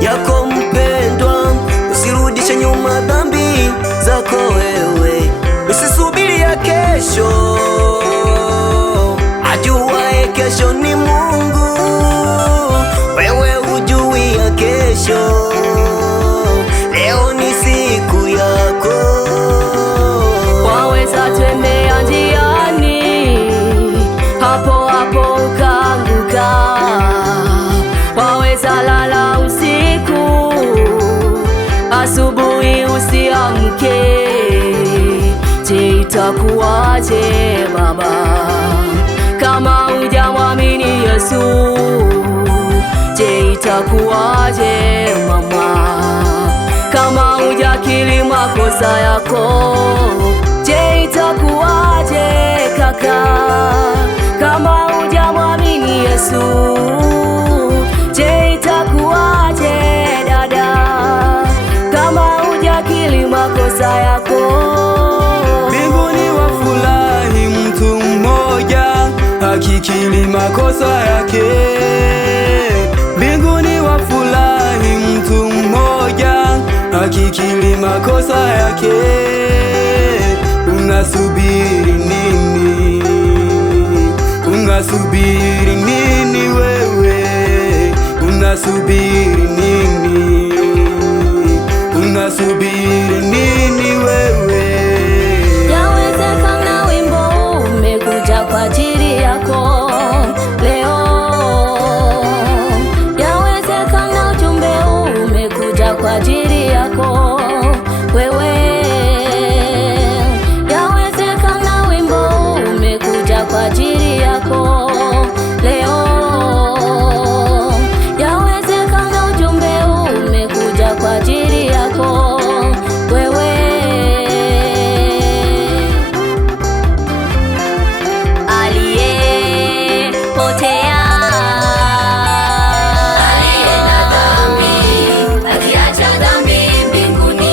yako mpendwa, usirudishe nyuma dhambi zako wewe, usisubiri ya kesho, ajuaye kesho ni Mungu, wewe hujui ya kesho, leo ni siku yako. Waweza tembea njiani, hapo hapo ukaanguka, waweza lala usiku, asubuhi usiamke. Je, itakuwaje baba kama hujamwamini Yesu? Je, itakuwaje mama kama hujakiri makosa yako? Je, itakuwaje kaka kama hujamwamini Yesu? Je, itakuwaje dada kama hujakiri makosa yako? Mbinguni wafurahi mtu mmoja akikiri makosa yake. Mbinguni wafurahi mtu mmoja akikiri makosa yake. Unasubiri nini? Unasubiri nini wewe? Unasubiri nini? Unasubiri nini wewe? Yawezekana wimbo umekuja kwa ajili yako leo. Yawezekana ujumbe umekuja kwa ajili yako wewe. Yawezekana wimbo umekuja kwa ajili yako leo. Yawezekana ujumbe umekuja kwa ajili yako wewe. Aliyepotea, aliye na dhambi, akiacha dhambi mbinguni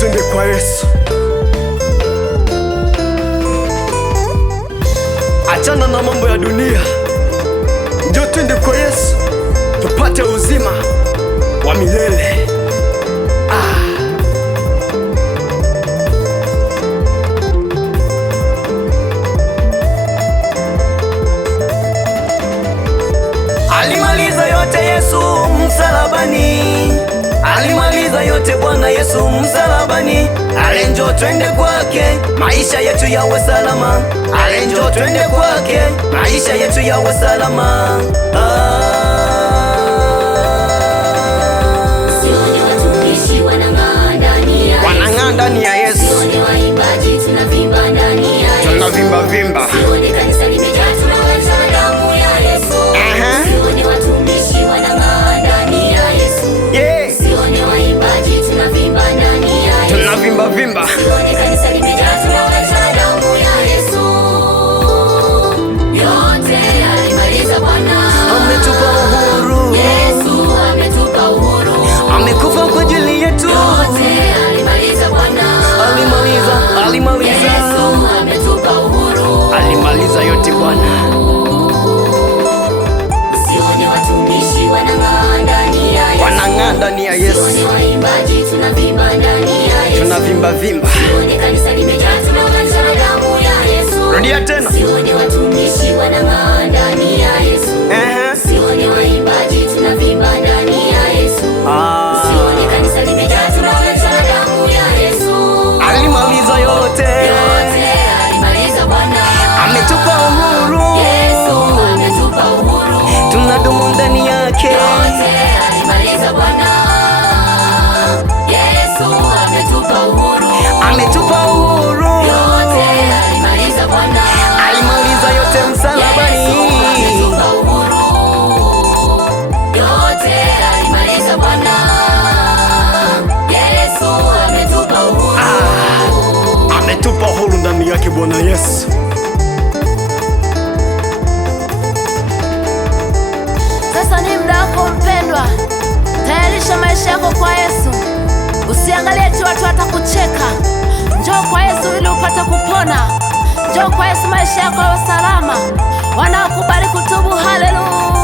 twende kwa Yesu. Achana na mambo ya dunia, njoo twende kwa Yesu tupate uzima wa milele. Alimaliza yote Yesu msalabani, alimaliza yote Bwana Yesu msalabani. Ale njoo twende kwake, maisha yetu yawe salama. Ale njoo twende kwake, maisha yetu yawe salama. Sioni watumishi wanang'aa ndani ya Yesu, wanang'aa ndani ya Yesu. Sioni waimbaji tunavimba ndani ya Yesu, tunavimba vimba. Sioni kanisa limejaa tunaweza damu ya Yesu. Sioni watumishi wanang'aa ndani ya Yesu, Sioni waimbaji tunavimba ndani ya Yesu, tunavimba vimba. Sioni kanisa limejaa tunaweza damu ya Yesu. Yote alimaliza Bwana, Ametupa uhuru, Yesu ametupa uhuru, amekufa kwa ajili yetu. yote alimaliza Bwana, Alimaliza Yesu ametupa uhuru, alimaliza yote Bwana. Sioni watumishi wanang'aa ndani ya Yesu, Wanang'aa ndani ya Yesu, Sioni waimbaji tunavimba ndani ya Yesu, tunavimba vimba. Sioni kanisa limejaa tunaweza damu ya Yesu. Rudia tena. Sioni watumishi wanang'aa ndani ya Yesu, Sioni waimbaji tunavimba ndani ya Yesu, Sioni kanisa limejaa tunaweza damu ya Yesu. Alimaliza yote, Yote alimaliza Bwana, ametupa uhuru, Yesu ametupa uhuru, tunadumu ndani yake. yote alimaliza Bwana, Yesu ametupa uhuru, Ametupa uhuru, yote alimaliza Bwana, alimaliza yote msalabani. Yesu ametupa uhuru, yote alimaliza Bwana, Yesu ametupa uhuru. Ametupa uhuru ndani yake Bwana Yesu. Sasa ni muda wako mpendwa, tayarisha maisha yako kwa Yesu. Usiangalie eti watu watakucheka. Njoo kwa Yesu ili upate kupona. Njoo kwa Yesu maisha yako yawe salama. Wanaokubali kutubu, haleluya.